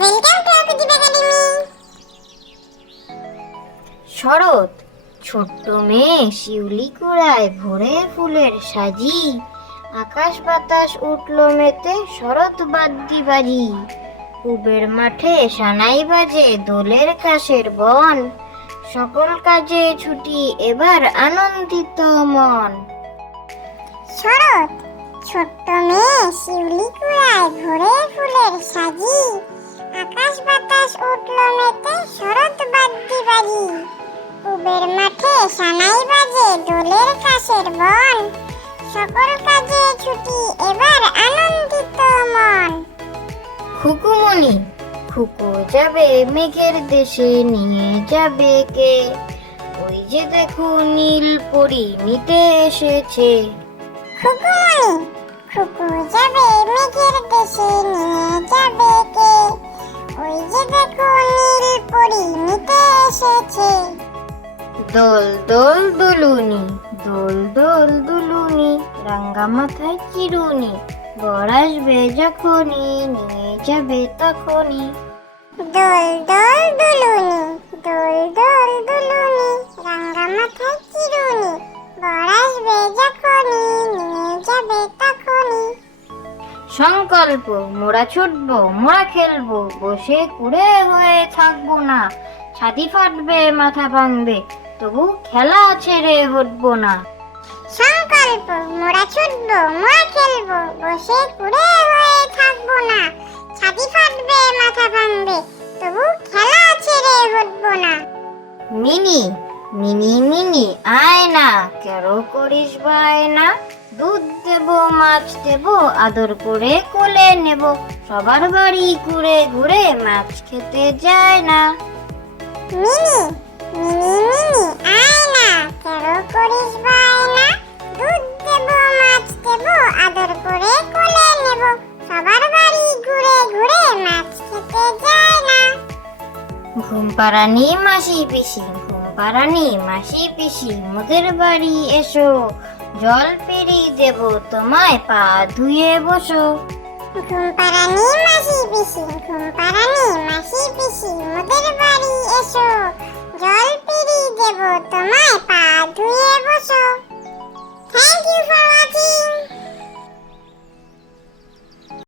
Welcome to Abhideep academy শরৎ ছোট্ট মেয়ে শিউলি কুড়ায় ভরে ফুলের সাজি। আকাশ বাতাস উঠল মেতে শরৎ বাদ্যি বাজি। উবের মাঠে সানাই বাজে দোলের কাশের বন। সকল কাজে ছুটি এবার আনন্দিত মন। শরৎ ছোট্ট মেয়ে শিউলি কুড়ায় ভরে ফুলের সাজি। সানাই বাজে দোলের কাশের বন। সকল কাজে ছুটি এবার আনন্দিত মন। খুকুমণি খুকু যাবে মেঘের দেশে নিয়ে যাবে কে? ওই যে দেখো নীল পরি নিতে এসেছে। খুকুমণি খুকু যাবে মেঘের দেশে নিয়ে যাবে কে? ওই যে দেখো নীল পরি নিতে এসেছে। দোল দোল দুলুনি দোল দোল দুলুনি রাঙ্গা মাথায় চিরুনি বর আসবে যখনই নিয়ে যাবে তখনই। দোল দোল দুলুনি দোল দোল দুলুনি রাঙ্গা মাথায় চিরুনি বর আসবে যখনই নিয়ে যাবে তখনই। সংকল্প মোরা ছুটবো মোরা খেলব বসে কুড়ে হয়ে থাকব না। ছাতি ফাটবে মাথা ভাঙবে তবু খেলা ছেড়ে হটবো না। সংকল্প মোরা ছুটবো মোরা খেলব বসে কুড়ে হয়ে থাকব না। ছাতি ফাটবে মাথা ভাঙবে তবু খেলা ছেড়ে হটবো না। মিনি মিনি মিনি আয় না কেন করিস না? দুধ দেব মাছ দেব আদর করে কোলে নেব। সবার বাড়ি ঘুরে ঘুরে মাছ খেতে যায় না। মিনি দুধ দেব, মাছ দেব, আদর করে কোলে নেব। সবার বাড়ি ঘুরে ঘুরে মাছ খেতে যায় না। ঘুম পাড়ানি মাসি পিসি, ঘুম পাড়ানি মাসি পিসি, মোদের বাড়ি এসো। জল পেরি দেব, তোমায় পা ধুয়ে বসো। ঘুম পাড়ানি মাসি পিসি, ঘুম পাড়ানি মাসি পিসি, মোদের বাড়ি এসো।